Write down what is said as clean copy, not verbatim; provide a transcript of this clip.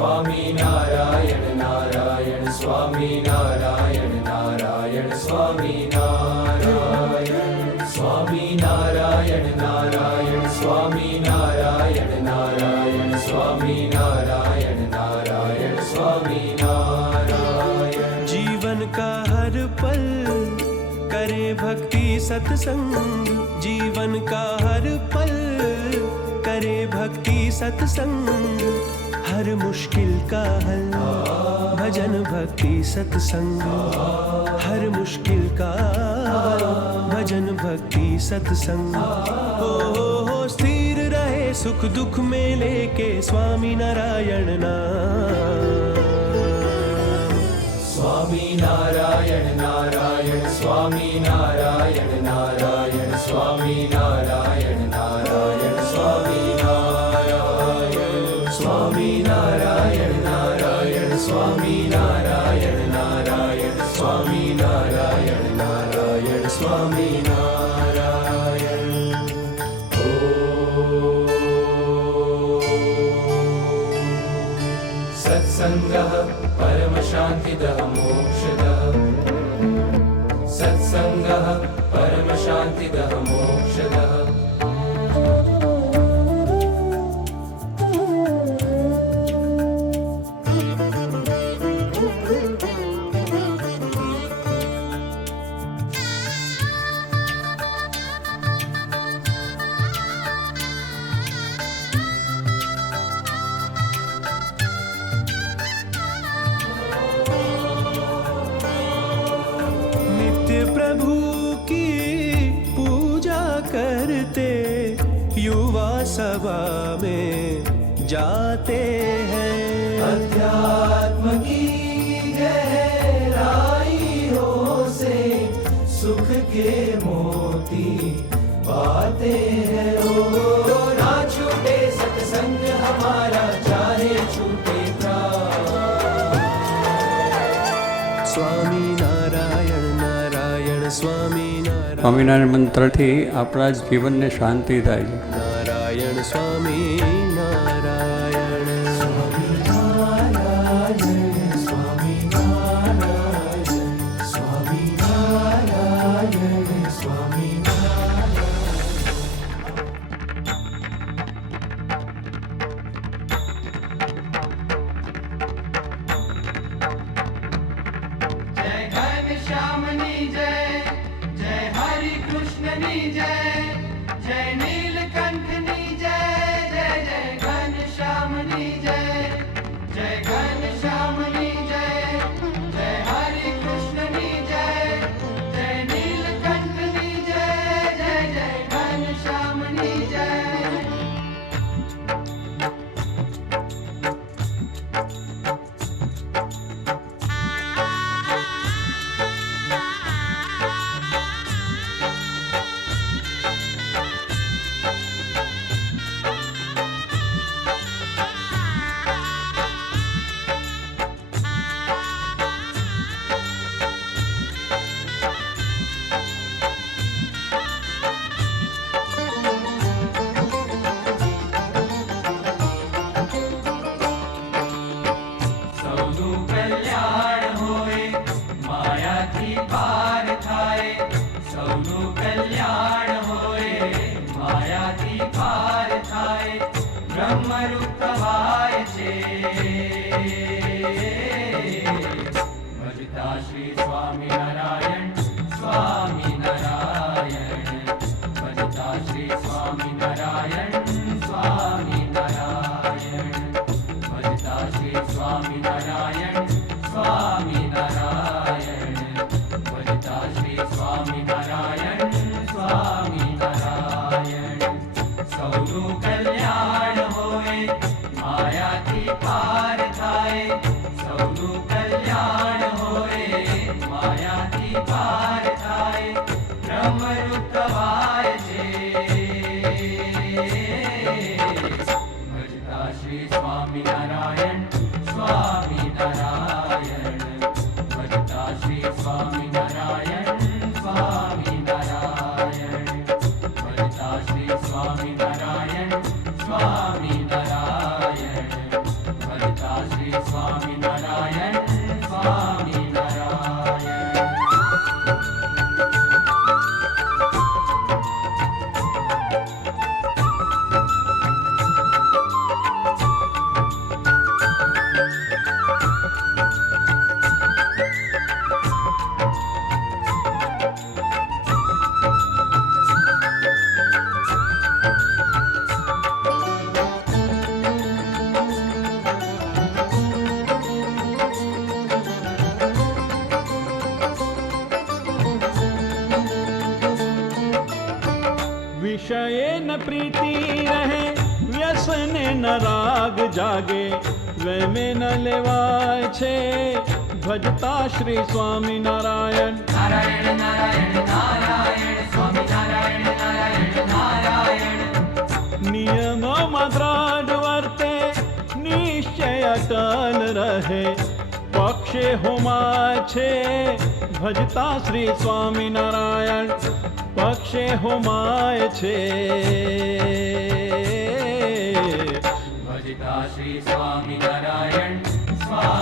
स्वामी नारायण नारायण स्वामी नारायण नारायण स्वामी नारायण स्वामी नारायण नारायण स्वामी नारायण नारायण स्वामी नारायण नारायण स्वामी नारायण। जीवन का हर पल करे भक्ति सत्संग, जीवन का हर पल करे भक्ति सत्संग, हर मुश्किल का हल भजन भक्ति सत्संग, हर मुश्किल का हल भजन भक्ति सत्संग। हो स्थिर रहे सुख दुख में लेके स्वामी नारायण नाम। स्वामी नारायण नारायण स्वामी नारायण नारायण स्वामी नारायण नारायण स्वामी नारायण स्वामी नारायण नारायण स्वामी नारायण नारायण स्वामी नारायण नारायण स्वामी नारायण। सत्संगः परम शान्तिदः मोक्षदः, सत्संगः परम शान्तिदः मोक्षदः। प्रभु की पूजा करते युवा सभा में जाते हैं, अध्यात्म की गहराइयों से सुख के मोती पाते हैं। ओ ना छूटे सत्संग हमारा, चाहे छूटे प्राण। स्वामी नारायण नारायण स्वामी नारायण। સ્વામિનારાયણ મંત્રથી આપણા જ જીવનને શાંતિ થાય છે. नारायण स्वामी नारायण स्वामी नारायण स्वामी नारायण स्वामी नारायण स्वामी नारायण। जय घनश्यामनी जय, जय हरि कृष्णनी जय, जय नीलकंठनी जय, जय जय घनश्यामनी जय, जय घनश्यामनी जय, जय हरि कृष्णनी जय, जय नीलकंठनी जय, जय जय घनश्यामनी जय। સૌનું કલ્યાણ હોય, માયાથી પાર થાય, સૌનું કલ્યાણ હોય, માયાથી પાર થાય, બ્રહ્મરૂપ કવાય છે। ભજતા શ્રી સ્વામિનારાયણ સ્વામિનારાયણ, ભજતા શ્રી સ્વામિનારાયણ સ્વામિનારાયણ, ભજતા શ્રી સ્વામિનારાયણ સ્વામિનારાયણ, ભજતા શ્રી સ્વામિનારાયણ સ્વામિનારાયણ। સૌનું કલ્યાણ હોય, માયાથી પાર થાય, સૌનું કલ્યાણ હોય, માયાથી પાર થાય, બ્રહ્મરૂપ કવાય છે। ભજતા શ્રી સ્વામિનારાયણ સ્વામિનારાયણ, ભજતા શ્રી સ્વામિનારાયણ સ્વામિનારાયણ, ભજતા શ્રી સ્વામિનારાયણ સ્વામિનારાયણ, ભજતા શ્રી રાગ જાગે વેમે ન લેવાય છે ભજતા શ્રી સ્વામિનારાયણ. નારાયણ નારાયણ નારાયણ સ્વામી નારાયણ નારાયણ નારાયણ. નિયમોમાં દ્રઢ વર્તે નિશ્ચય અટલ રહે પક્ષે હોમાય છે ભજતા શ્રી સ્વામિનારાયણ. પક્ષે હોમાય છે ભજતા શ્રી સ્વામિનારાયણ સ્વામી